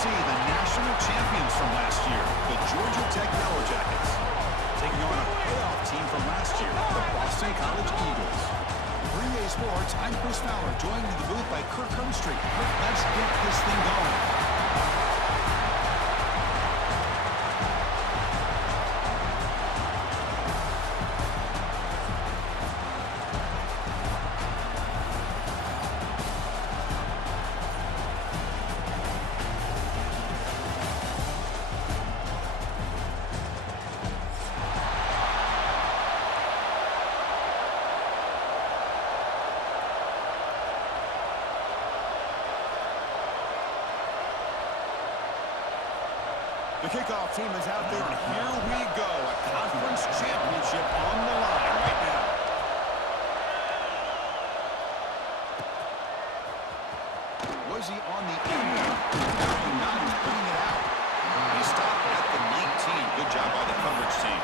ACC, the national champions from last year, the Georgia Tech Yellow Jackets, taking on a playoff team from last year, the Boston College Eagles. For EA Sports, I'm Chris Fowler, joined in the booth by Kirk Hermstreet. Kirk, let's get this thing going. The kickoff team is out there, and here we go. A conference championship on the line right now. Was he on the end? Apparently not. He's bringing it out. He stopped at the 19. Good job by the coverage team.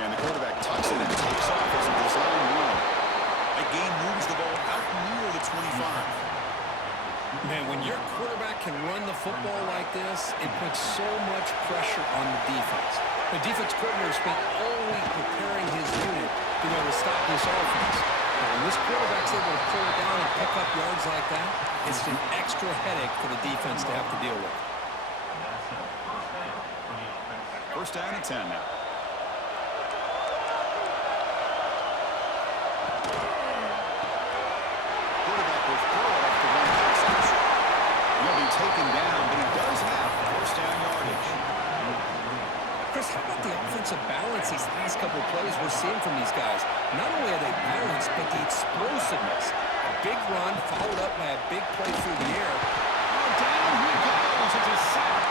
And the quarterback tucks it and takes off as a design run. The game moves the ball out near the 25. Man, when your quarterback can run the football like this, it puts so much pressure on the defense. The defense coordinator spent all week preparing his unit to be able to stop this offense. But when this quarterback's able to pull it down and pick up yards like that, it's an extra headache for the defense to have to deal with. First down and 10 now. Taken down, but he does have first down yardage. Chris, how about the offensive balance these last couple of plays we're seeing from these guys? Not only are they balanced, but the explosiveness. A big run followed up by a big play through the air. Oh, down he goes. It's a sack.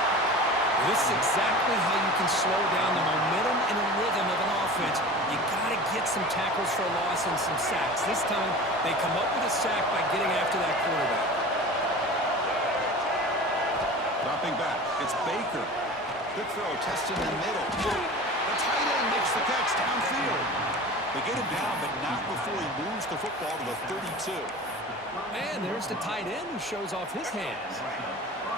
This is exactly how you can slow down the momentum and the rhythm of an offense. You got to get some tackles for a loss and some sacks. This time, they come up with a sack by getting after that quarterback. Dropping back, it's Baker. Good throw, testing the middle. The tight end makes the catch downfield. They get him down, but not before he moves the football to the 32. And there's the tight end who shows off his hands.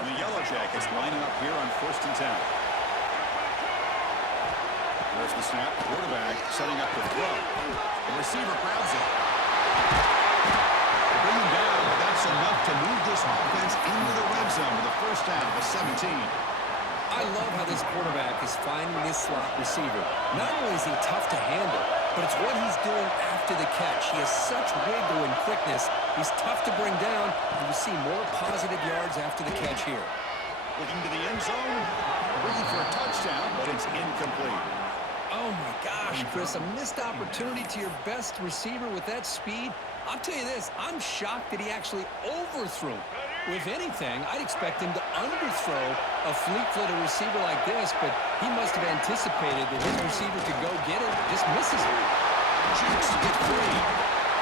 And the Yellow Jackets lining up here on first and 10. There's the snap, quarterback setting up the throw. The receiver grabs it. Bring him down, but that's enough to move this offense into the red zone with a first down of 17. I love how this quarterback is finding this slot receiver. Not only is he tough to handle, but it's what he's doing after the catch. He has such wiggle and quickness. He's tough to bring down, and you see more positive yards after the catch here. Looking to the end zone, looking for a touchdown, but it's incomplete. Oh, my gosh, Chris, a missed opportunity to your best receiver with that speed. I'll tell you this, I'm shocked that he actually overthrew. If anything, I'd expect him to underthrow a fleet-footed receiver like this, but he must have anticipated that his receiver could go get it, just misses it. Chance to get free.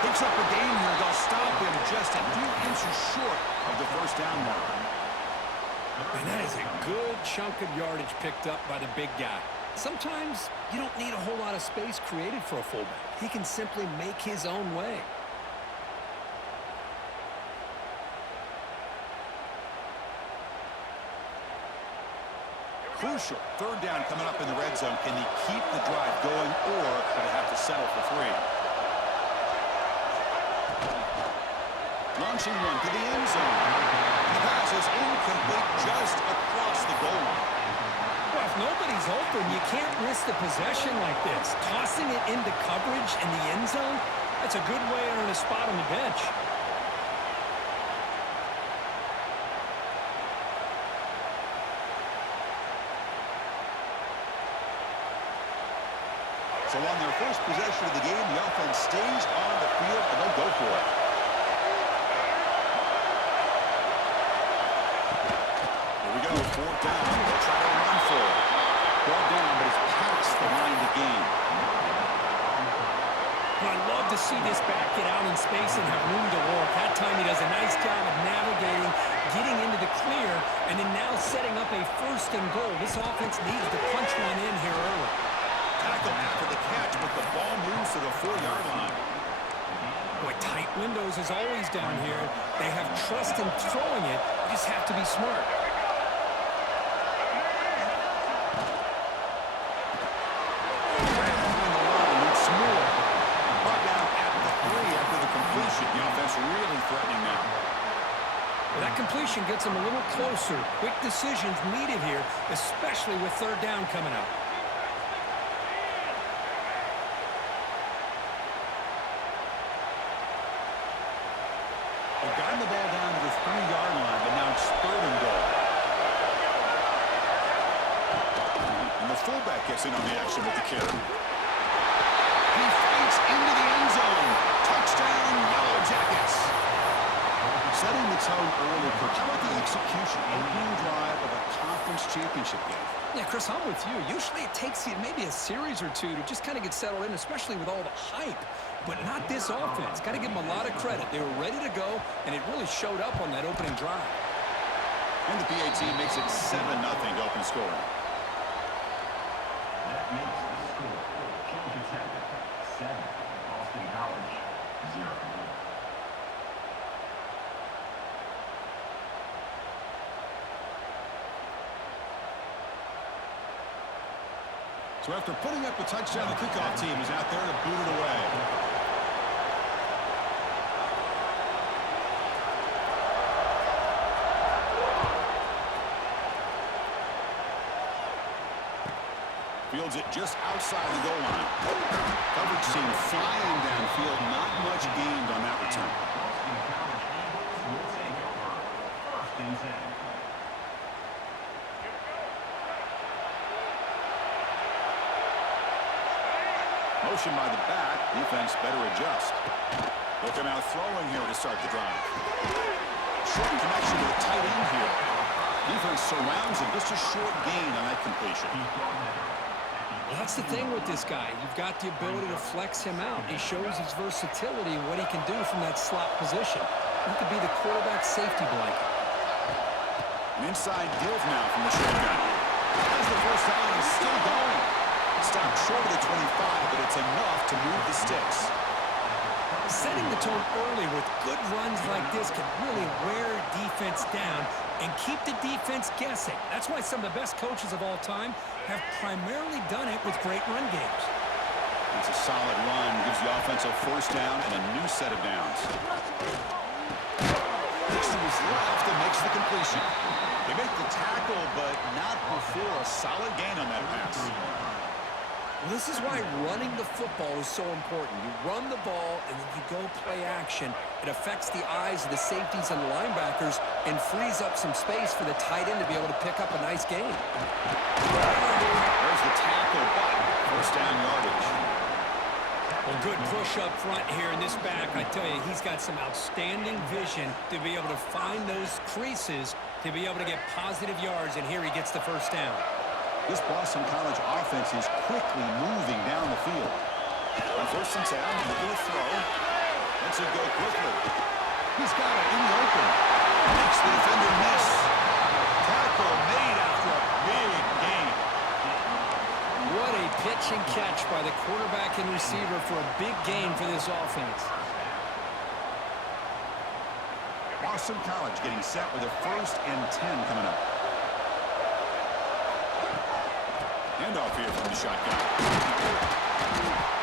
Picks up a gain here. They'll stop him just a few inches short of the first down mark. And that is a good chunk of yardage picked up by the big guy. Sometimes you don't need a whole lot of space created for a fullback. He can simply make his own way. Crucial. Third down coming up in the red zone. Can he keep the drive going, or do they have to settle for 3? Launching one to the end zone. The pass is incomplete just across the goal line. Well, if nobody's open, you can't risk the possession like this. Tossing it into coverage in the end zone, that's a good way to earn a spot on the bench. So on their first possession of the game, the offense stays on the field, and they'll go for it. Here we go, fourth down. They'll try to run for it. Brought down, but it's past the line to gain. But I love to see this back get out in space and have room to work. That time he does a nice job of navigating, getting into the clear, and then now setting up a first and goal. This offense needs to punch one in here early. Tackle after the catch, but the ball moves to the 4-yard line. Boy, tight windows as always down here. They have trust in throwing it. You just have to be smart. The offense really threatening now. Well, that completion gets them a little closer. Quick decisions needed here, especially with third down coming up. They've gotten the ball down to the 3-yard line, but now it's third and goal. And the fullback gets in on the action with the carry. He fights into the end zone. Touchdown, Yellow Jackets. Setting the tone early, Coach. How about the execution? Opening drive of a conference championship game. Yeah, Chris, I'm with you. Usually it takes you maybe a series or two to just kind of get settled in, especially with all the hype. But not this offense. Got to give them a lot of credit. They were ready to go, and it really showed up on that opening drive. And the PA team makes it 7-0 to open scoring. That makes the score. Kansas Tech 7, Boston College 0. So after putting up a touchdown, the kickoff team is out there to boot it away. Fields it just outside the goal line. Coverage team flying downfield. Not much gained on that return. Boston College Eagles will take over. First and 10. Motion by the back. Defense better adjust. They'll come out throwing here to start the drive. Short connection to the tight end here. Defense surrounds him. Just a short gain on that completion. Well, that's the thing with this guy. You've got the ability to flex him out. He shows his versatility and what he can do from that slot position. He could be the quarterback safety blanket. An inside deal now from the shotgun. Has the first down. He's still going. Stopped short of the 25, but it's enough to move the sticks. Setting the tone early with good runs like this can really wear defense down and keep the defense guessing. That's why some of the best coaches of all time have primarily done it with great run games. It's a solid run. Gives the offense a first down and a new set of downs. Looks to his left and makes the completion. They make the tackle, but not before a solid gain on that pass. Well, this is why running the football is so important. You run the ball, and then you go play action. It affects the eyes of the safeties and the linebackers and frees up some space for the tight end to be able to pick up a nice gain. There's the tackle, but first down yardage. Well, good push up front here in this back. I tell you, he's got some outstanding vision to be able to find those creases, to be able to get positive yards, and here he gets the first down. This Boston College offense is quickly moving down the field. On first and 10, looking to throw. Lets it go quickly. He's got it in the open. Makes the defender miss. Tackle made after a big gain. What a pitch and catch by the quarterback and receiver for a big gain for this offense. Boston College getting set with a first and 10 coming up. Handoff here from the shotgun.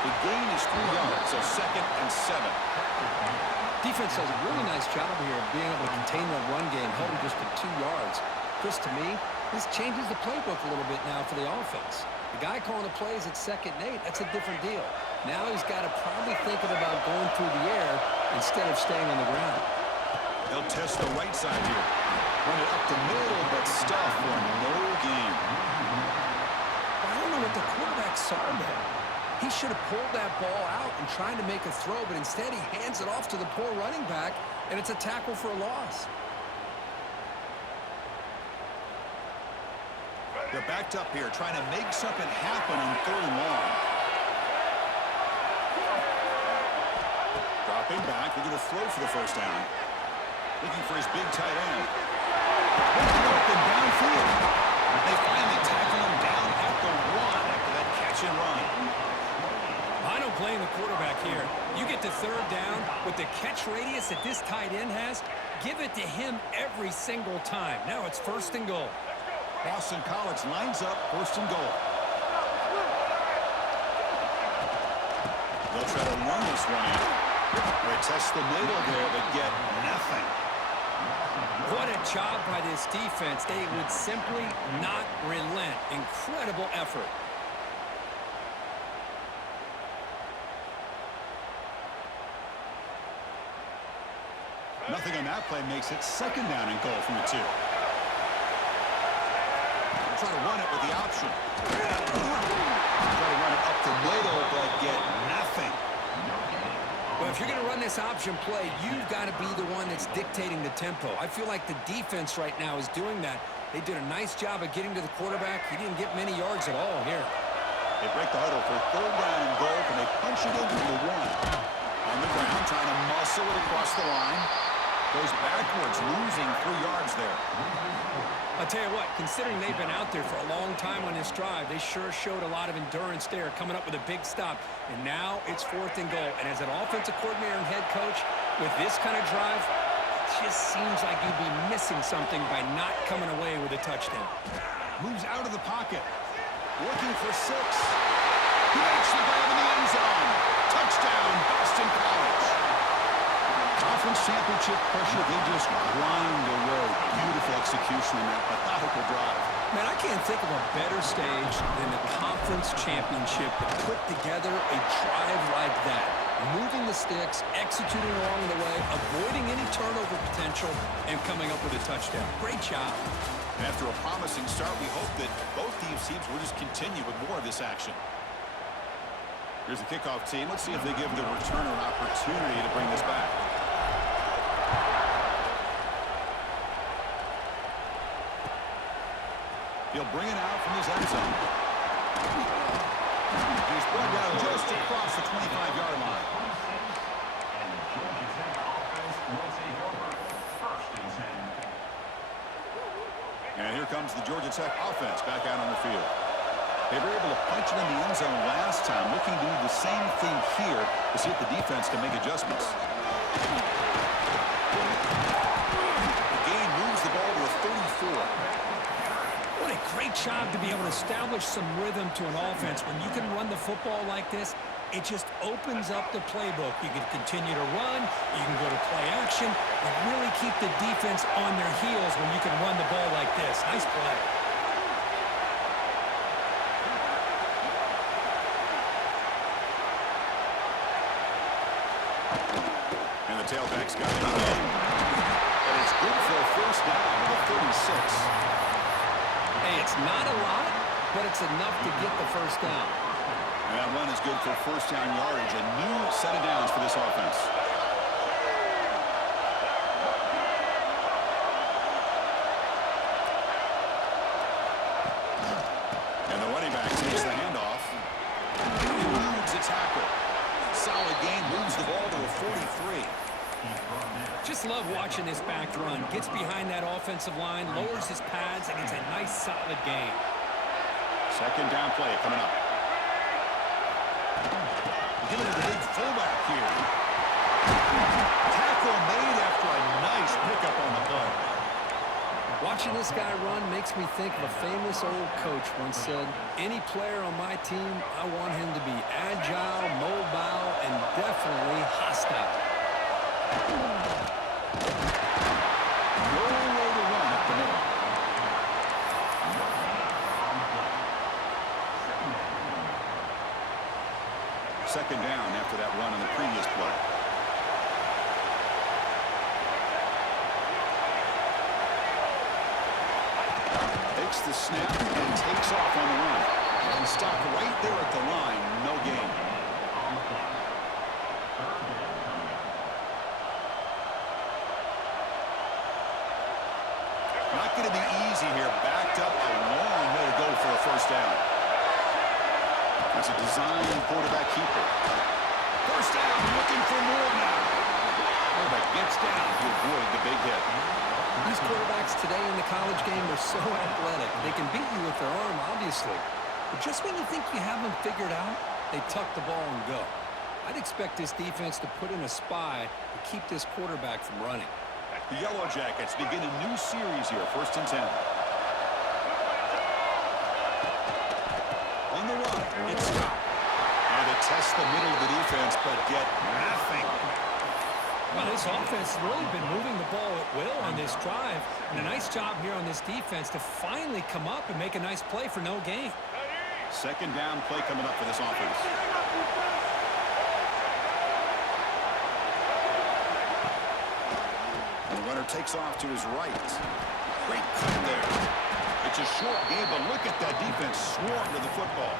The gain is 3 yards, so second and 7. Defense does a really nice job here of being able to contain that run game, held him just to 2 yards. Chris, to me, this changes the playbook a little bit now for the offense. The guy calling the plays at 2nd and 8, that's a different deal. Now he's got to probably thinking about going through the air instead of staying on the ground. They'll test the right side here. Run it up the middle, but stuff for no gain. I don't know what the quarterback saw there. He should have pulled that ball out and tried to make a throw, but instead he hands it off to the poor running back, and it's a tackle for a loss. They're backed up here, trying to make something happen on 3rd and long. Dropping back, looking to throw for the first down. Looking for his big tight end. Looking open downfield. They finally tackle him down at the 1 after that catch and run. I don't blame the quarterback here. You get to third down with the catch radius that this tight end has, give it to him every single time. Now it's 1st and goal. Boston College lines up 1st and goal. They'll try to run this one in. They test the middle there, but get nothing. What a job by this defense. They would simply not relent. Incredible effort. Nothing on that play makes it 2nd down and goal from the 2. Try to run it with the option. Try to run it up the middle, but get nothing. Well, if you're going to run this option play, you've got to be the one that's dictating the tempo. I feel like the defense right now is doing that. They did a nice job of getting to the quarterback. He didn't get many yards at all here. They break the huddle for 3rd down and goal, and they punch it into the 1. On the ground, trying to muscle it across the line. Goes backwards, losing 3 yards there. I'll tell you what, considering they've been out there for a long time on this drive, they sure showed a lot of endurance there, coming up with a big stop. And now it's 4th and goal. And as an offensive coordinator and head coach, with this kind of drive, it just seems like you'd be missing something by not coming away with a touchdown. Moves out of the pocket. Looking for 6. He makes the grab in the end zone. Touchdown, Boston College. Conference championship pressure, they just grind away. Beautiful execution in that methodical drive. Man, I can't think of a better stage than the conference championship to put together a drive like that. Moving the sticks, executing along the way, avoiding any turnover potential, and coming up with a touchdown. Great job. After a promising start, we hope that both these teams will just continue with more of this action. Here's the kickoff team. Let's see if they give the returner an opportunity to bring this back. He'll bring it out from his end zone. He's brought down just across the 25-yard line. And the Georgia Tech offense will take over 1st and 10. And here comes the Georgia Tech offense back out on the field. They were able to punch it in the end zone last time, looking to do the same thing here to see if the defense can make adjustments. The game moves the ball to a 34. What a great job to be able to establish some rhythm to an offense. When you can run the football like this, it just opens up the playbook. You can continue to run, you can go to play action, and really keep the defense on their heels when you can run the ball like this. Nice play. And the tailback's got it again. And it's good for a 1st down to the 36. Hey, it's not a lot, but it's enough to get the 1st down. And that run is good for 1st down yardage. A new set of downs for this offense. And the running back takes the handoff. Eludes a tackle. Solid gain, moves the ball to a 43. Just love watching this back run. Gets behind that offensive line, lowers his pads, and it's a nice, solid gain. 2nd down play coming up. Giving it a big fullback here. Tackle made after a nice pickup on the play. Watching this guy run makes me think of a famous old coach once said, any player on my team, I want him to be agile, mobile, and definitely hostile. No way to run up the middle. Second down after that run on the previous play. Takes the snap and takes off on the run. And stopped right there at the line. No gain. Not going to be easy here. Backed up a long way to go for a 1st down. That's a design quarterback keeper. 1st down, looking for more now. But gets down to avoid the big hit. These quarterbacks today in the college game are so athletic. They can beat you with their arm, obviously. But just when you think you have them figured out, they tuck the ball and go. I'd expect this defense to put in a spy to keep this quarterback from running. The Yellow Jackets begin a new series here, 1st and 10. On the run, it's stopped. And they test the middle of the defense, but get nothing. Well, this offense has really been moving the ball at will on this drive. And a nice job here on this defense to finally come up and make a nice play for no gain. 2nd down play coming up for this offense. And the runner takes off to his right. Great cut there. It's a short game, but look at that defense swarm to the football.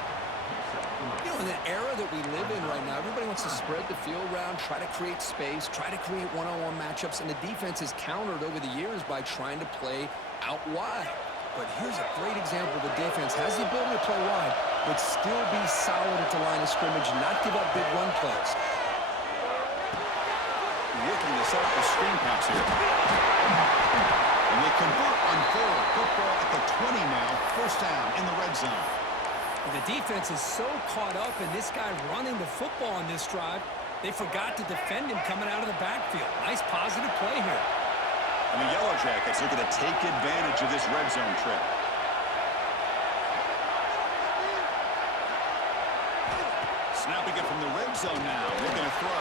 You know, in the era that we live in right now, everybody wants to spread the field around, try to create space, try to create one-on-one matchups, and the defense has countered over the years by trying to play out wide. But here's a great example. The defense has the ability to play wide, but still be solid at the line of scrimmage and not give up big run plays. Looking to set up the screen pass here. And they convert on 3rd. Football at the 20 now. 1st down in the red zone. The defense is so caught up in this guy running the football on this drive, they forgot to defend him coming out of the backfield. Nice positive play here. And the Yellow Jackets looking to take advantage of this red zone trip. Snapping it from the red zone now. Looking to throw.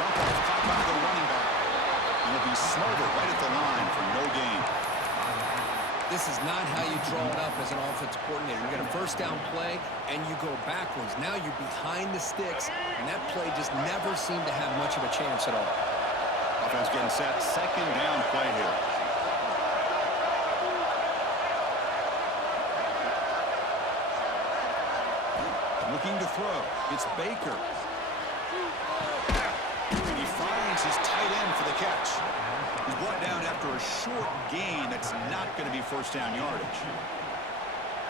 Dump off caught by the running back. And it'll be smothered right at the line for no gain. This is not how you draw it up as an offensive coordinator. You get a 1st down play, and you go backwards. Now you're behind the sticks, and that play just never seemed to have much of a chance at all. Offense getting set. 2nd down play here. Looking to throw. It's Baker. And he finds his tight end for the catch. He's brought down after a short gain that's not going to be 1st down yardage.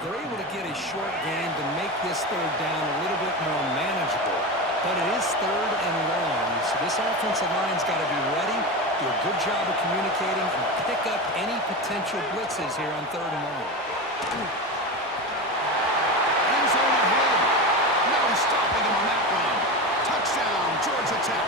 They're able to get a short gain to make this 3rd down a little bit more manageable. But it is 3rd and long, so this offensive line's got to be ready, do a good job of communicating, and pick up any potential blitzes here on 3rd and long. End zone ahead. No stopping him on that one. Touchdown, Georgia Tech.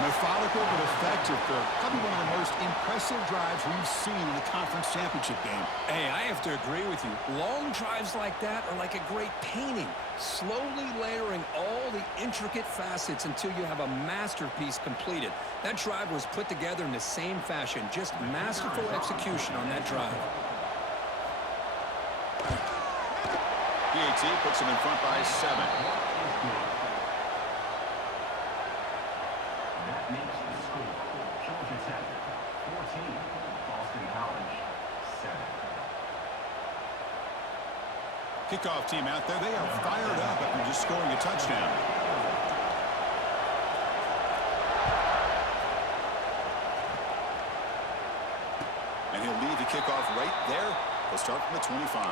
Methodical but effective, Kirk. Probably one of the most impressive drives we've seen in the conference championship game. Hey, I have to agree with you. Long drives like that are like a great painting, slowly layering all the intricate facets until you have a masterpiece completed. That drive was put together in the same fashion, just masterful execution on that drive. PAT puts him in front by 7. That makes the score. Georgia Tech 14, Boston College 7. Kickoff team out there. They are fired up after just scoring a touchdown. And he'll lead the kickoff right there. They'll start from the 25.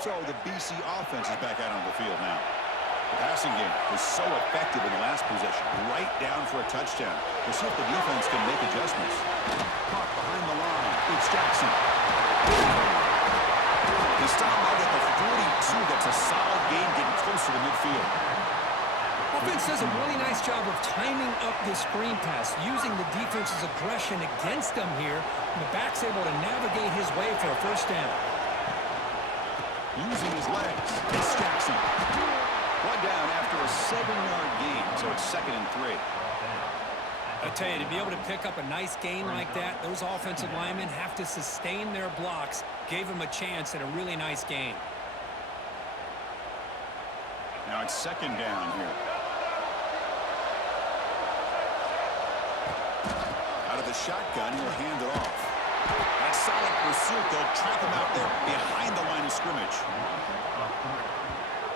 So the BC offense is back out on the field now. The passing game was so effective in the last possession, right down for a touchdown. We'll see if the defense can make adjustments. Caught behind the line. It's Jackson. He stopped out at the 42. That's a solid gain getting closer to midfield. Offense does a really nice job of timing up this screen pass, using the defense's aggression against them here. And the back's able to navigate his way for a 1st down. Using his legs. It's Jackson. One down after a 7-yard gain, so it's 2nd and 3. I tell you, to be able to pick up a nice gain like that, those offensive linemen have to sustain their blocks. Gave them a chance at a really nice gain. Now it's 2nd down here. Out of the shotgun, he'll hand it off. That solid pursuit, they'll trap him out there behind the line of scrimmage.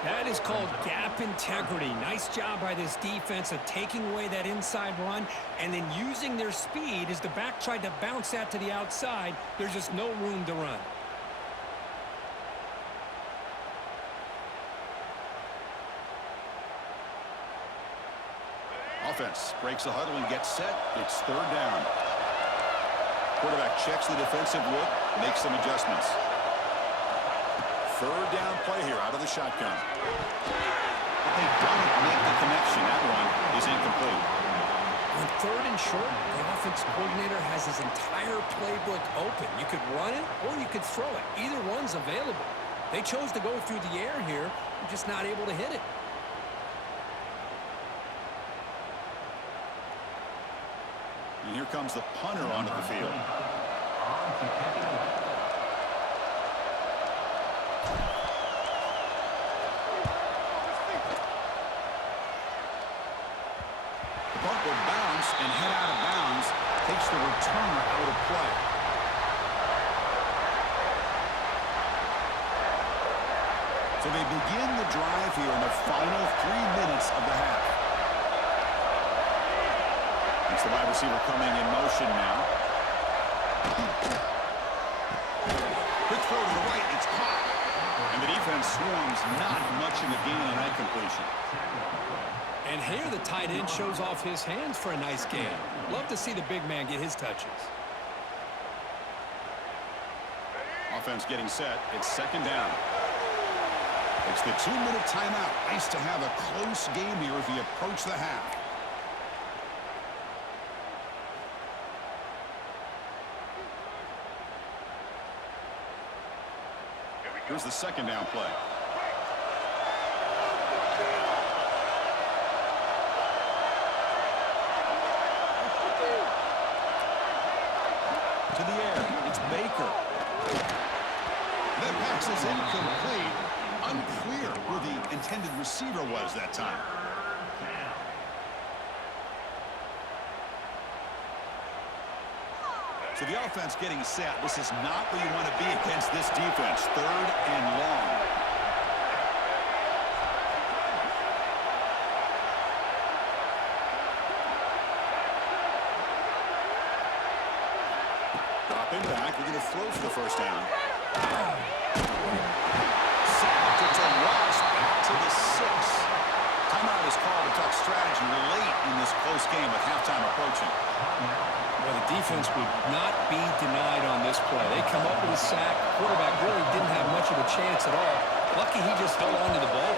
That is called gap integrity. Nice job by this defense of taking away that inside run and then using their speed as the back tried to bounce that to the outside. There's just no room to run. Offense breaks the huddle and gets set. It's third down. Quarterback checks the defensive look, makes some adjustments. Third down play here out of the shotgun. But they don't make the connection. That one is incomplete. On third and short, the offensive coordinator has his entire playbook open. You could run it or you could throw it. Either one's available. They chose to go through the air here. They're just not able to hit it. And here comes the punter onto the field. The punt will bounce and head out of bounds. Takes the returner out of play. So they begin the drive here in the final 3 minutes of the half. It's the wide receiver coming in motion now. Quick throw to the right. It's caught. And the defense swarms. Not much of a gain on that completion. And here the tight end shows off his hands for a nice gain. Love to see the big man get his touches. Offense getting set. It's second down. It's the 2-minute timeout. Nice to have a close game here as we approach the half. Here's the second down play. To the air. It's Baker. That pass is incomplete. Unclear who the intended receiver was that time. So the offense getting set. This is not where you want to be against this defense. Third and long. Dropping back. We're going to throw for the first down. Sacked. It's a loss. Back to the 6. Timeout is called to talk strategy late in this close game with halftime approaching. Well, the defense would not be denied on this play. They come up with a sack. Quarterback really didn't have much of a chance at all. Lucky he just held on to the ball.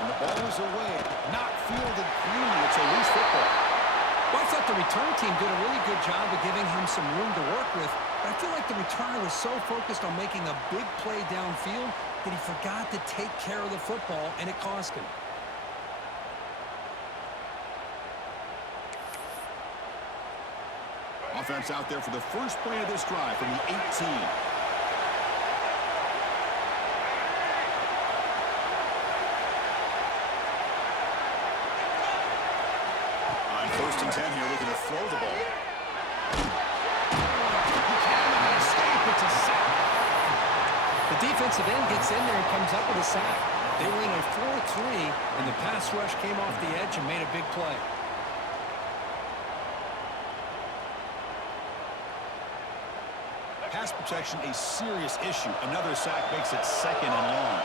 And the ball is away. Not fielded cleanly. It's a loose football. Well, I thought the return team did a really good job of giving him some room to work with. But I feel like the returner was so focused on making a big play downfield that he forgot to take care of the football, and it cost him. Offense out there for the first play of this drive from the 18. On first and 10 here, looking to throw the ball. It's a sack. The defensive end gets in there and comes up with a sack. They were in a 4-3, and the pass rush came off the edge and made a big play. Pass protection, a serious issue. Another sack makes it second and long.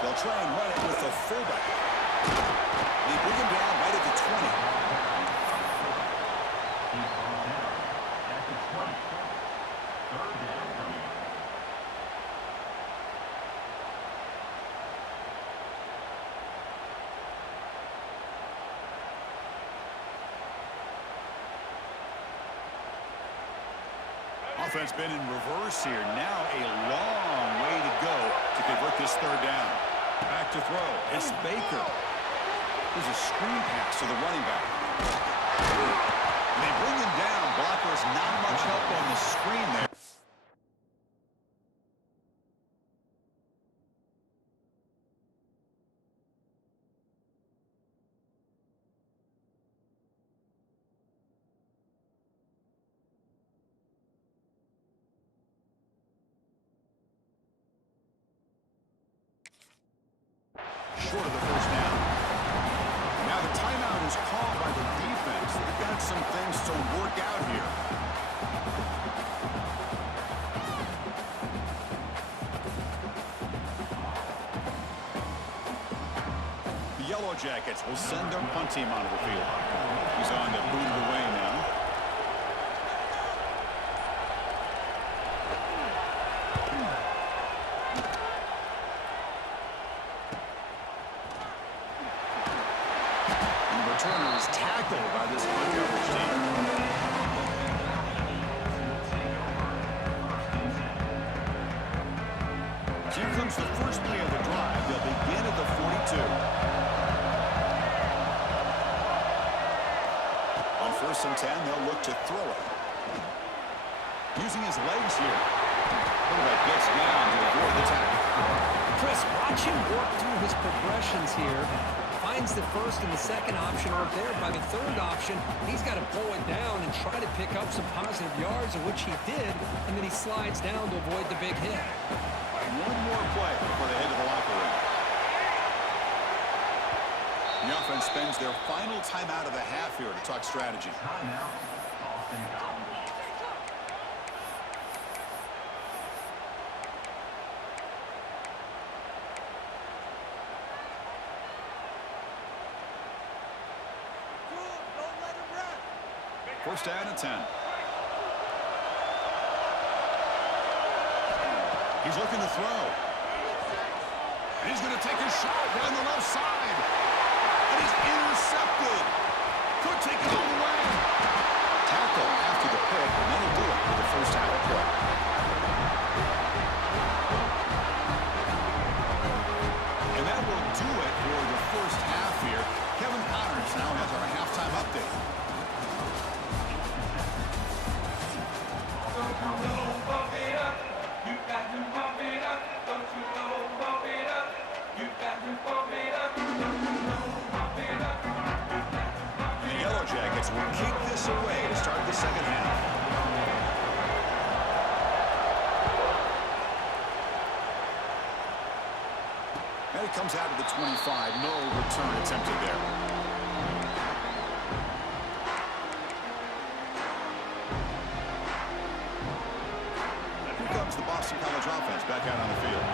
They'll try and run it with the fullback. They bring him down right at the 20. Offense been in reverse here. Now a long way to go to convert this third down. Back to throw. It's Baker. There's a screen pass to the running back. And they bring him down. Blockers not much help on the screen there. was called by the defense. They've got some things to work out here. The Yellow Jackets will send their punt team onto the field. He's on to boot it away now. Returner is tackled by this punt coverage team. Here comes the first play of the drive. They'll begin at the 42. On 1st and 10, they'll look to throw it. Using his legs here. Quarterback gets down to avoid the tackle. Chris, watch him work through his progressions here. Finds the first and the second option aren't there. By the third option, he's got to pull it down and try to pick up some positive yards, of which he did, and then he slides down to avoid the big hit. One more play before they head to the locker room. The offense spends their final timeout of the half here to talk strategy. Timeout, Boston College. First down and 10. He's looking to throw. And he's going to take a shot down the left side. And he's intercepted. Could take it all the way. Tackle after the pick, and that'll do it for the first half of play. And that will do it for the first half here. Kevin Connors now has our halftime update. The Yellow Jackets will kick this away to start the second half. And it comes out of the 25. No return attempted there. Here comes the Boston College offense back out on the field.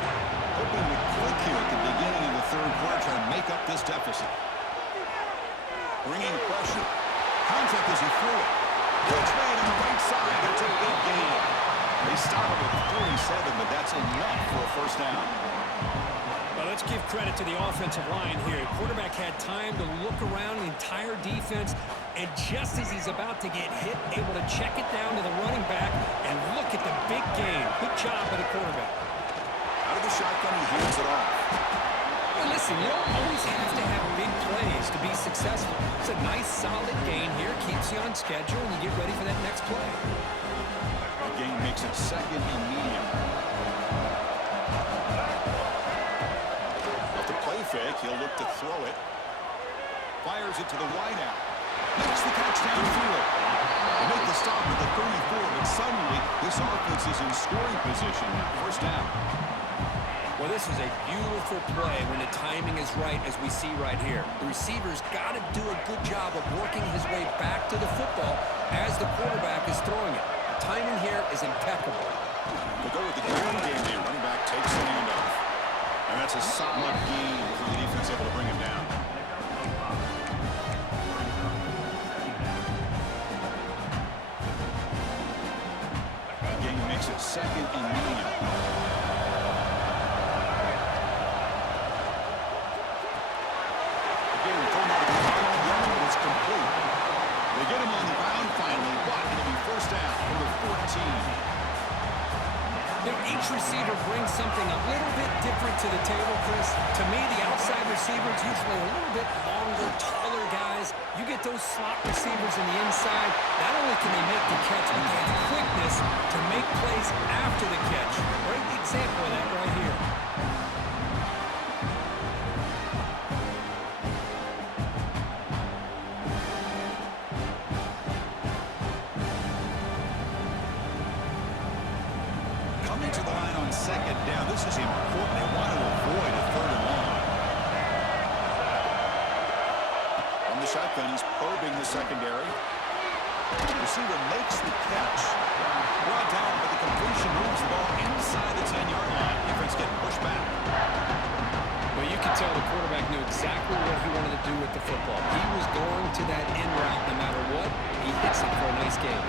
Hoping to click here at the beginning of the third quarter, trying to make up this deficit. Bringing pressure. Contact as he threw it. Catch made on the right side. That's a big gain. They stop it at 47, but that's enough for a first down. Well, let's give credit to the offensive line here. Quarterback had time to look around the entire defense, and just as he's about to get hit, able to check it down to the running back, and look at the big gain. Good job by the quarterback. Out of the shotgun, he hands it off. Well, listen, you don't always have to have big plays to be successful. It's a nice, solid gain here. Keeps you on schedule, and you get ready for that next play. The gain makes it second and medium. Off the play fake, he'll look to throw it. Fires it to the wideout. Makes the catch downfield. They make the stop at the 34, but suddenly this offense is in scoring position now. First down. Well, this is a beautiful play when the timing is right, as we see right here. The receiver's got to do a good job of working his way back to the football as the quarterback is throwing it. The timing here is impeccable. We'll go with the ground game. The running back takes the handoff. And that's a solid gain for the defense able to bring him down. The gain makes it second and medium. They get him on the ground finally, but it'll be first down from the 14. Each receiver brings something a little bit different to the table, Chris. To me, the outside receiver is usually a little bit longer, taller guys. You get those slot receivers in the inside. Not only can they make the catch, but they have quickness to make plays after the catch. Great example of that right here. To the line on second down. This is important. They want to avoid a third and long. On the From the shotgun, he's probing the secondary. Receiver makes the catch. Brought down, but the completion moves the ball inside the 10-yard line. Defense getting pushed back. Well, you can tell the quarterback knew exactly what he wanted to do with the football. He was going to that end route no matter what. He hits it for a nice gain.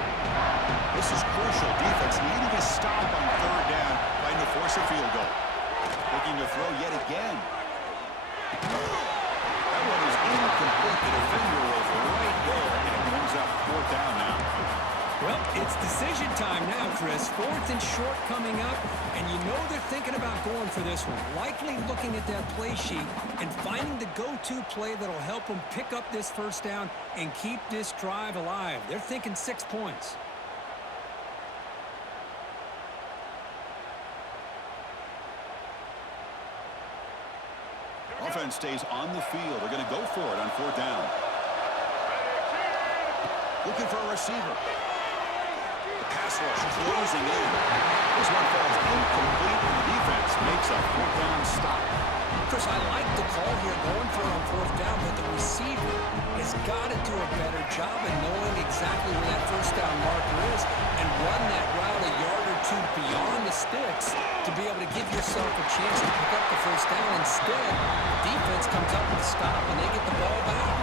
This is crucial. Defense needing a stop on third down, trying to force a field goal. Looking to throw yet again. That one is incomplete. The defender was right there, and it brings up fourth down now. Well, it's decision time now, Chris. Fourth and short coming up, and you know they're thinking about going for this one. Likely looking at that play sheet and finding the go-to play that'll help them pick up this first down and keep this drive alive. They're thinking 6 points. Offense stays on the field. They're going to go for it on fourth down. Looking for a receiver. The pass rush closing in. This one falls incomplete, and the defense makes a fourth down stop. Chris, I like the call here going for it on fourth down, but the receiver has got to do a better job of knowing exactly where that first down marker is and run that route a yard or two beyond the sticks to be able to give yourself a chance to pick up the first down. Instead, the defense comes up with a stop and they get the ball back.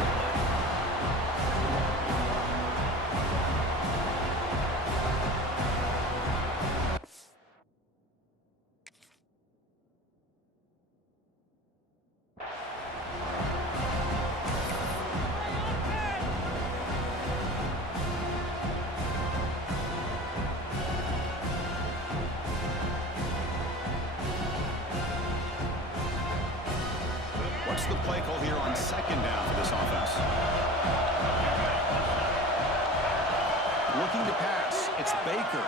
What's the play call here on second down for this offense? Looking to pass. It's Baker.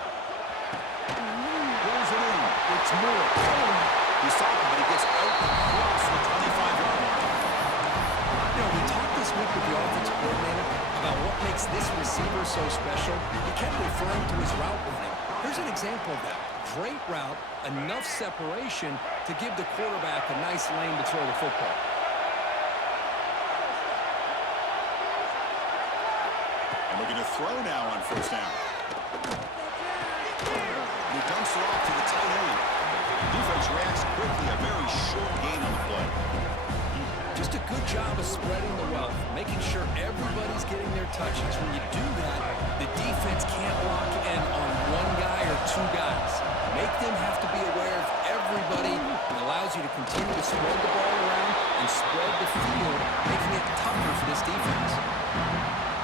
Pulls it in. It's Moore. He's stopped, but he gets out across the 25-yard line. You know, we talked this week with the offensive coordinator about what makes this receiver so special. He kept referring to his route running. Here's an example of that. Great route, enough separation to give the quarterback a nice lane to throw the football. And looking to throw now on first down. And he dumps it off to the tight end. Defense reacts quickly. A very short gain on the play. Just a good job of spreading the wealth, making sure everybody's getting their touches. When you do that, the defense can't lock in on one guy or two guys. Make them have to be aware of everybody. It allows you to continue to spread the ball around and spread the field, making it tougher for this defense.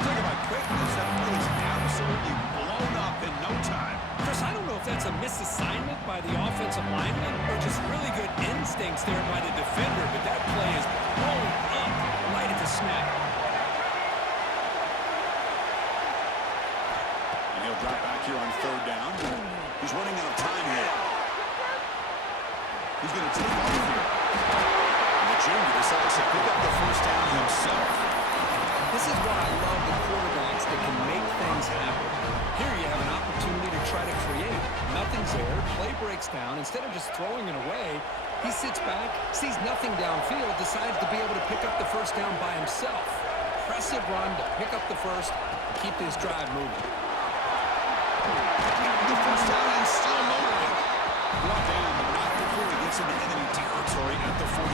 Talk about quickness. That play is absolutely blown up in no time. Chris, I don't know if that's a misassignment by the offensive lineman or just really good instincts there by the defender, but that play is blown up right at the snap. And he'll drop back here on third down. He's running out of time here. He's going to take off here. And the junior decides to pick up the first down himself. This is why I love the quarterbacks that can make things happen. Here you have an opportunity to try to create. Nothing's there. Play breaks down. Instead of just throwing it away, he sits back, sees nothing downfield, decides to be able to pick up the first down by himself. Impressive run to pick up the first, keep this drive moving. The first down and still moving. Brought down, but not before he gets into enemy territory at the 49.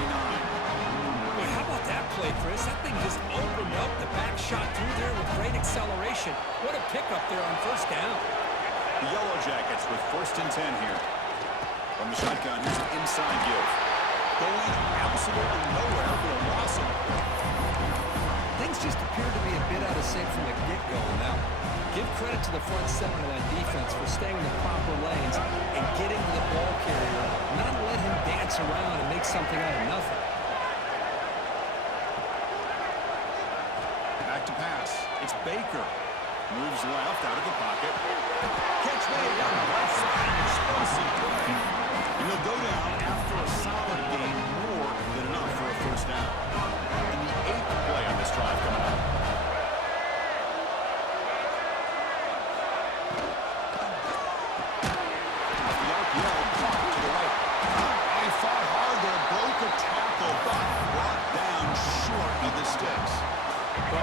Boy, how about that play, Chris? That thing just opened up. The back shot through there with great acceleration. What a pickup there on first down. The Yellow Jackets with first and 10 here. From the shotgun, here's an inside give. Going absolutely nowhere for a loss of it. Things just appear to be a bit out of sync from the get-go. Now, give credit to the front seven of that defense for staying in the proper lanes and getting to the ball carrier, not let him dance around and make something out of nothing. Back to pass. It's Baker. Moves left out of the pocket. Catch made down the left side. Explosive play. And he'll go down after a solid gain, more than enough for a first down. And the 8th play on this drive coming up. The RPO caught to the right. He fought hard there, broke a tackle, but brought down short of the sticks. Well,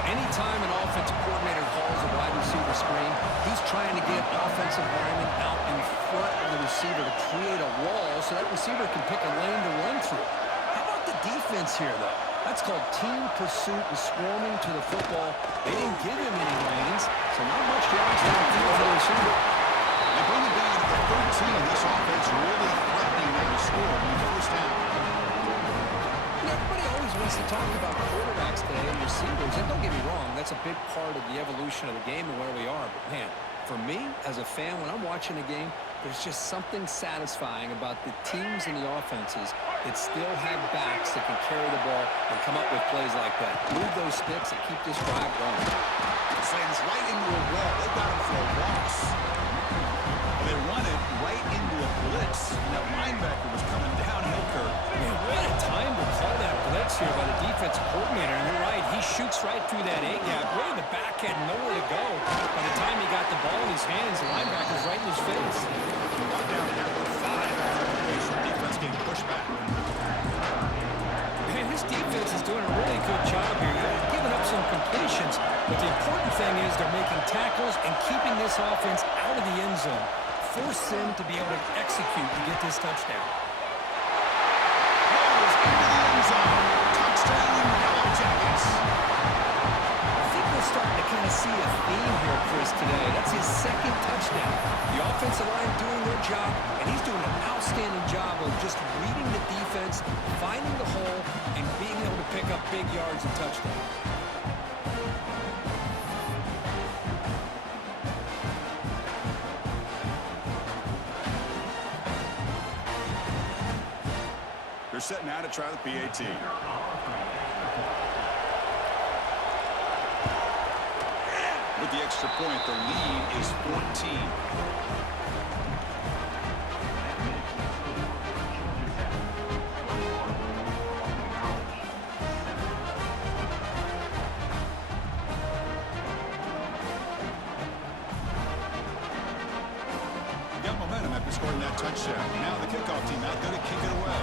receiver to create a wall so that receiver can pick a lane to run through. How about the defense here, though? That's called team pursuit and swarming to the football. They didn't give him any lanes, so not much yards downfield for the receiver. They bring it down to the 13. This offense really threatening them to score on the first down. Everybody always wants to talk about quarterbacks today and receivers, and don't get me wrong, that's a big part of the evolution of the game and where we are. But, man, for me, as a fan, when I'm watching a game, there's just something satisfying about the teams and the offenses that still have backs that can carry the ball and come up with plays like that. Move those sticks and keep this drive going. Slams right into a wall. They got him for a loss. They run it right into a blitz. And that linebacker was coming downhill curve. Man, what a time to call that blitz here by the defensive coordinator. And you're right, he shoots right through that A-gap. Really, the back had nowhere to go. By the time he got the ball in his hands, the linebacker's right in his face. Brought down at the 5. Defense getting pushed back. Man, this defense is doing a really good job here. They're giving up some completions, but the important thing is they're making tackles and keeping this offense out of the end zone. Force them to be able to execute to get this touchdown. Rolls into the end zone. Touchdown, Yellow Jackets. I think we're starting to kind of see a theme here, Chris, today. That's his second touchdown. The offensive line doing their job, and he's doing an outstanding job of just reading the defense, finding the hole, and being able to pick up big yards and touchdowns. They're set now to try the PAT. With the extra point, the lead is 14. They got momentum after scoring that touchdown. Now the kickoff team out there to kick it away.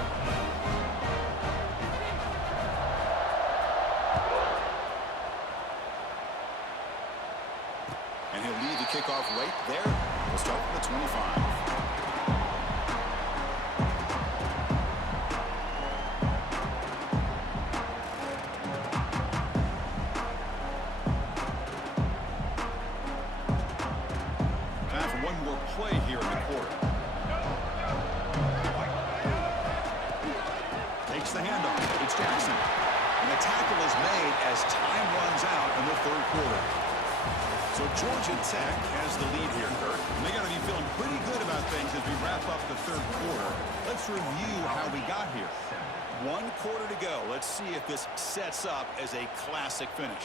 And he'll lead the kickoff right there. We'll start from the 25. Time for one more play here in the quarter. Takes the handoff. It's Jackson. And the tackle is made as time runs out in the third quarter. So Georgia Tech has the lead here, Kurt. And they got to be feeling pretty good about things as we wrap up the third quarter. Let's review how we got here. 1 quarter to go. Let's see if this sets up as a classic finish.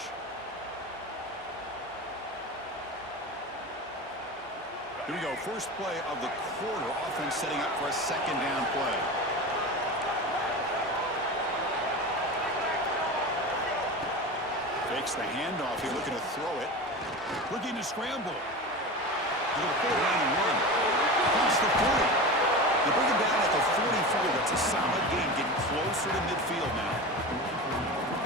Here we go. First play of the quarter. Offense setting up for a second down play. Fakes the handoff here, looking to throw it. Looking to scramble. He's going to pull around and run. Across the 40. They bring him down at the 44. That's a solid game, getting closer to midfield now.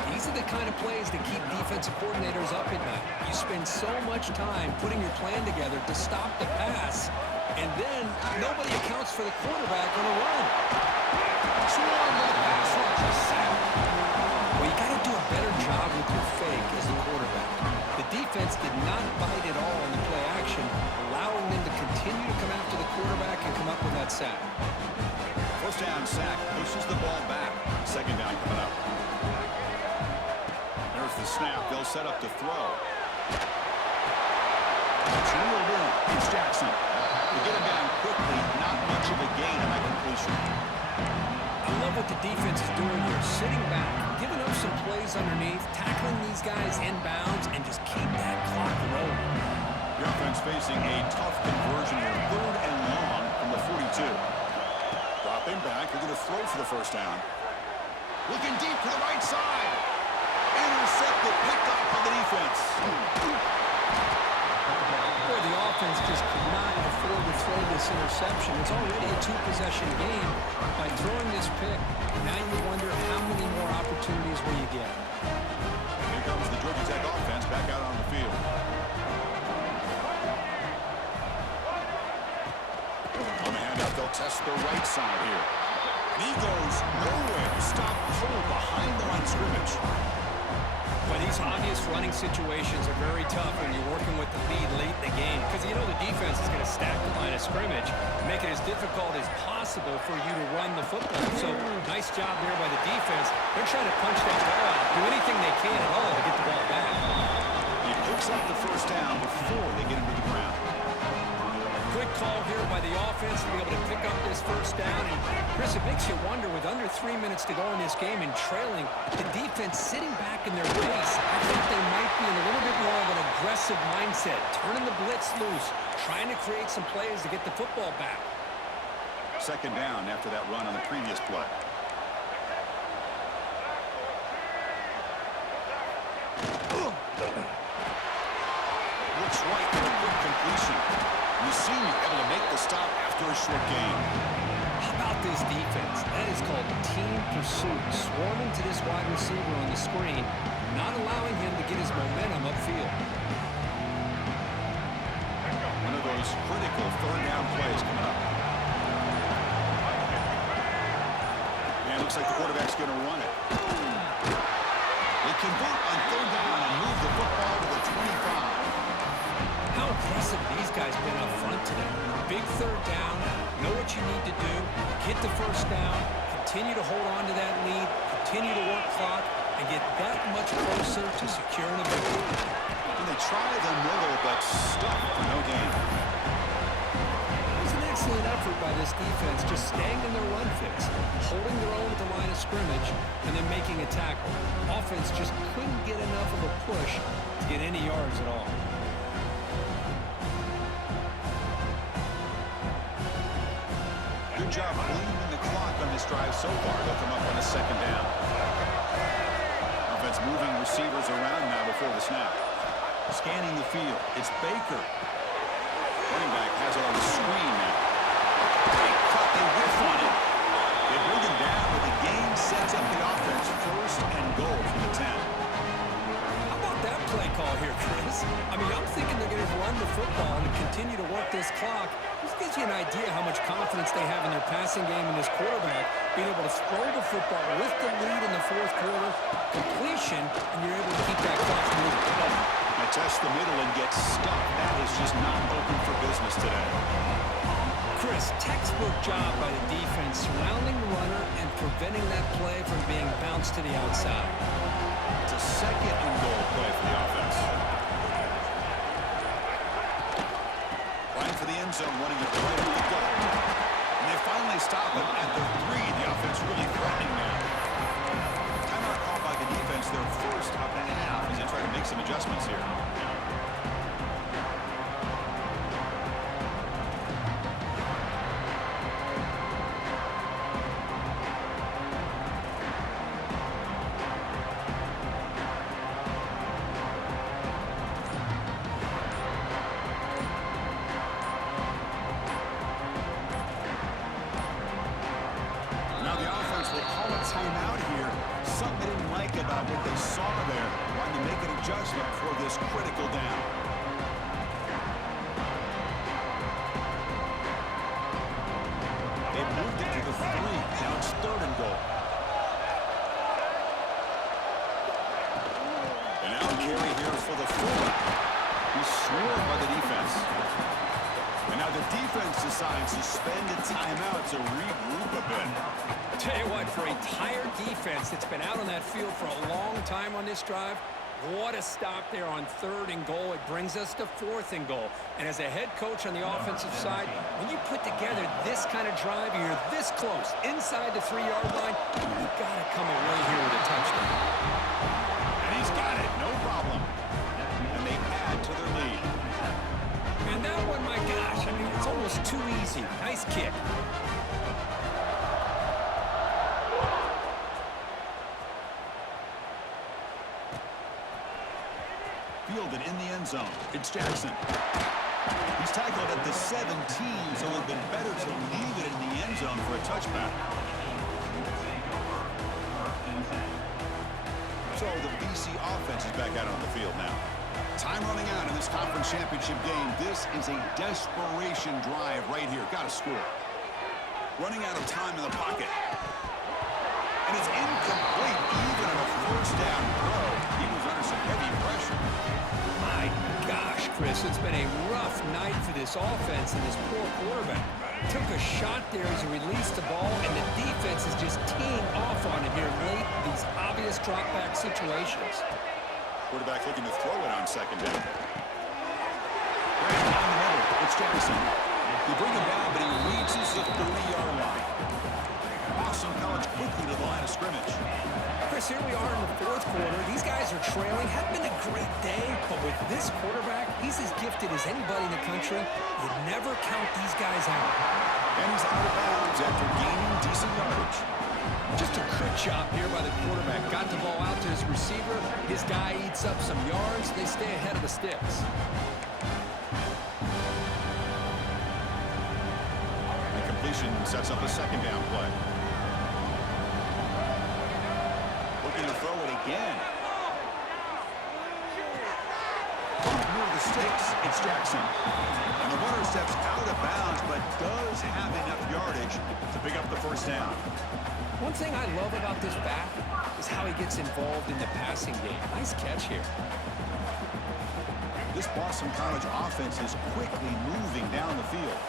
These are the kind of plays that keep defensive coordinators up at night. You spend so much time putting your plan together to stop the pass, and then nobody accounts for the quarterback on the run. Swarm with the pass rush is sacked. Well, you got to do a better job with your fake as the quarterback. The defense did not bite at all in the play action, allowing them to continue to come after the quarterback and come up with that sack. First down sack, pushes the ball back. Second down coming up. There's the snap. They'll set up to throw. It's reeled in. It's Jackson. They get him down quickly. Not much of a gain on that completion. I love what the defense is doing here. Sitting back, giving up some plays underneath, tackling these guys inbounds, and just keep that clock rolling. The offense facing a tough conversion here. 3rd and long from the 42. Dropping back. They're going to throw for the first down. Looking deep to the right side. Intercepted. Picked off by the defense. Boy, the offense just could not afford to throw this interception. It's already a 2-possession game. By throwing this pick, now you wonder how many more opportunities will you get. Here comes the Georgia Tech offense back out on the field. On the timeout, they'll test the right side here. And he goes nowhere. Stop cold behind the line of scrimmage. But these obvious running situations are very tough when you're working with the lead late in the game because you know the defense is going to stack the line of scrimmage, make it as difficult as possible for you to run the football. So nice job there by the defense. They're trying to punch that ball out, do anything they can at all to get the ball back. He picks up the first down before they get him to the ground. Good call here by the offense to be able to pick up this first down. And Chris, it makes you wonder, with under 3 minutes to go in this game and trailing, the defense sitting back in their base. I think they might be in a little bit more of an aggressive mindset, turning the blitz loose, trying to create some plays to get the football back. Second down after that run on the previous play. Looks right for a quick completion. The senior able to make the stop after a short gain. How about this defense? That is called team pursuit. Swarming to this wide receiver on the screen, not allowing him to get his momentum upfield. One of those critical third down plays coming up. And looks like the quarterback's going to run it. They convert on third down and move the football to the 25. How aggressive these guys been up front today. Big third down, know what you need to do, get the first down, continue to hold on to that lead, continue to work clock, and get that much closer to securing a victory. And they try the middle, but stuck for no gain. It was an excellent effort by this defense, just staying in their run fix, holding their own at the line of scrimmage, and then making a tackle. Offense just couldn't get enough of a push to get any yards at all. Good job bleeding the clock on this drive so far. They'll come up on a second down. Offense moving receivers around now before the snap. Scanning the field. It's Baker. Running back has it on the screen now. Big cut. They whiff on it. They bring him down, but the game sets up the offense first and goal from the 10. How about that play call here, Chris? I mean, I'm thinking they're going to run the football and continue to work this clock. This gives you an idea how much confidence they have in their passing game and this quarterback being able to throw the football with the lead in the fourth quarter, completion, and you're able to keep that clock moving. They test the middle and get stuck. That is just not open for business today. Chris, textbook job by the defense surrounding the runner and preventing that play from being bounced to the outside. It's a second and goal play for the offense. Line for the end zone, running it right up the goal. And they finally stop him at the 3. The offense really threatening now. Timeout called by the defense, their first of the half, as they try to make some adjustments here. Timeout here. Something they didn't like about what they saw there. Wanting to make an adjustment for this critical down. They moved it to the 3. Now it's third and goal. And now carry here for the 4. He's swarmed by the defense. And now the defense decides to spend a timeout to regroup a bit. Tell you what, for a tired defense that's been out on that field for a long time on this drive, what a stop there on third and goal. It brings us to fourth and goal. And as a head coach on the offensive side, when you put together this kind of drive, you're this close, inside the 3-yard line, you've got to come away here with a touchdown. And he's got it, no problem. And they add to their lead. And that one, my gosh, I mean, it's almost too easy. Nice kick. Fielded in the end zone. It's Jackson. He's tackled at the 17, so it would have been better to leave it in the end zone for a touchback. So the BC offense is back out on the field now. Time running out in this conference championship game. This is a desperation drive right here. Got to score. Running out of time in the pocket. And it's incomplete, even on a first down throw. He was under some heavy pressure. My gosh, Chris, it's been a rough night for this offense and this poor quarterback. Took a shot there as he released the ball, and the defense is just teeing off on him here late in these obvious drop-back situations. Quarterback looking to throw it on second down. Right down the middle, it's Jackson. You bring him down, but he reaches the 30-yard line. Boston College quickly to the line of scrimmage. Chris, here we are in the fourth quarter. These guys are trailing. Hadn't been a great day, but with this quarterback, he's as gifted as anybody in the country. You never count these guys out. And he's out of bounds after gaining decent yardage. Just a good job here by the quarterback. Got the ball out to his receiver. His guy eats up some yards. They stay ahead of the sticks. The completion sets up a second down play. Looking to throw it again. Near the sticks, it's Jackson. And the runner steps out of bounds, but does have enough yardage to pick up the first down. One thing I love about this back is how he gets involved in the passing game. Nice catch here. This Boston College offense is quickly moving down the field.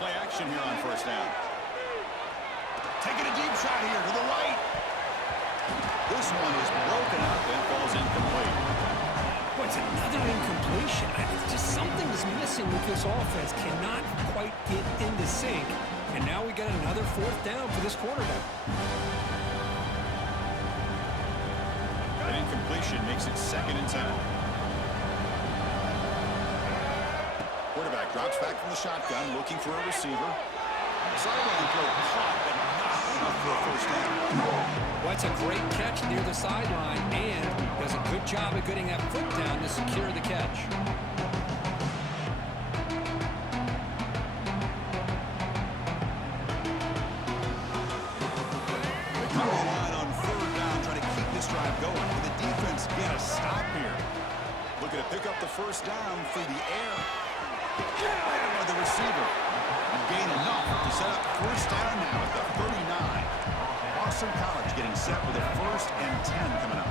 Play action here on first down. Taking a deep shot here to the right. This one is broken up and falls incomplete. Boy, it's another incompletion. It's just something is missing with this offense. Cannot quite get into sync. And now we got another fourth down for this quarterback. An incompletion makes it 2nd and 10. Quarterback drops back from the shotgun, looking for a receiver. Sideline throw caught, but not enough for a first down. Well, that's a great catch near the sideline, and does a good job of getting that foot down to secure the catch. They come to the line on 3rd down, trying to keep this drive going. Will the defense get a stop here? Looking to pick up the first down through the air. And by the receiver. And gain enough to set up first down now at the 39. Boston College getting set with a 1st and 10 coming up.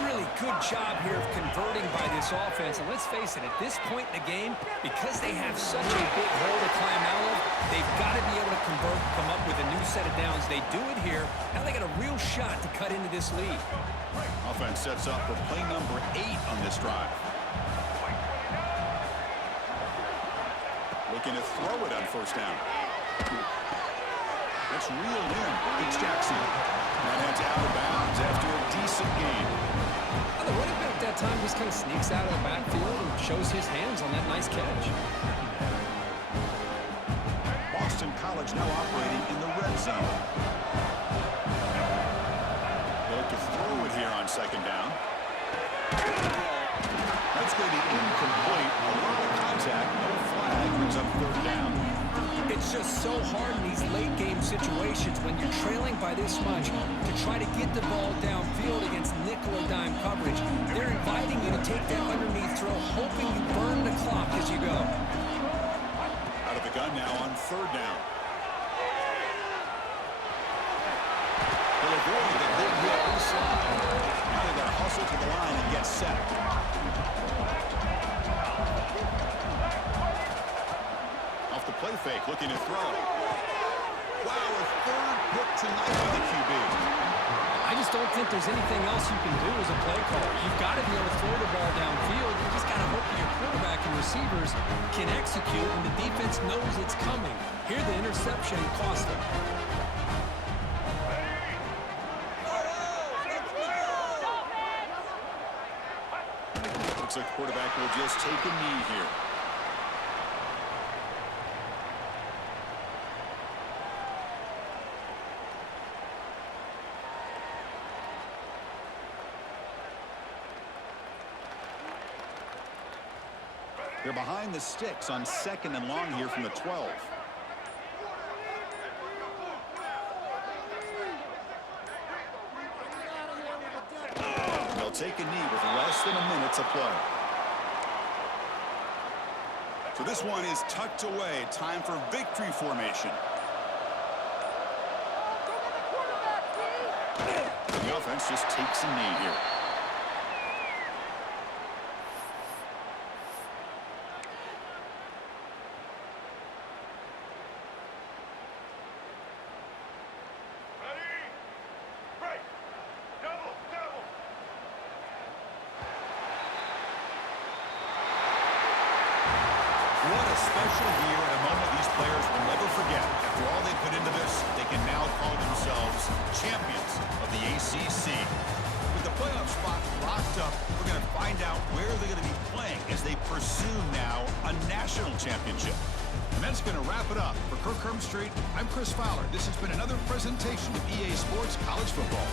Really good job here of converting by this offense. And let's face it, at this point in the game, because they have such a big hole to climb out of, they've got to be able to convert, come up with a new set of downs. They do it here. Now they got a real shot to cut into this lead. Offense sets up for play number 8 on this drive. Looking to throw it on first down. It's reeled in. It's Jackson. That heads out of bounds after a decent gain. Well, the running back that time just kind of sneaks out of the backfield and shows his hands on that nice catch. Boston College now operating in the red zone. They look to throw it here on second down. That's going to be incomplete. A lot of contact. No flag brings up 3rd down. It's just so hard in these late game situations when you're trailing by this much to try to get the ball downfield against nickel or dime coverage. They're inviting you to take that underneath throw, hoping you burn the clock as you go. Out of the gun now on 3rd down. They'll avoid the big hit inside. Now they've got to hustle to the line and get set. Off the play fake, looking to throw. Wow, a 3rd pick tonight by the QB. I just don't think there's anything else you can do as a play caller. You've got to be able to throw the ball downfield. You just got to hope that your quarterback and receivers can execute when the defense knows it's coming. Here, the interception cost them. Looks like the quarterback will just take a knee here. They're behind the sticks on 2nd and long here from the 12. They'll take a knee with less than a minute to play. To So this one is tucked away. Time for victory formation. The offense just takes a knee here. What a special year and a moment these players will never forget. After all they put into this, they can now call themselves champions of the ACC. With the playoff spot locked up, we're going to find out where they're going to be playing as they pursue now a national championship. And that's going to wrap it up. For Kirk Street, I'm Chris Fowler. This has been another presentation of EA Sports College Football.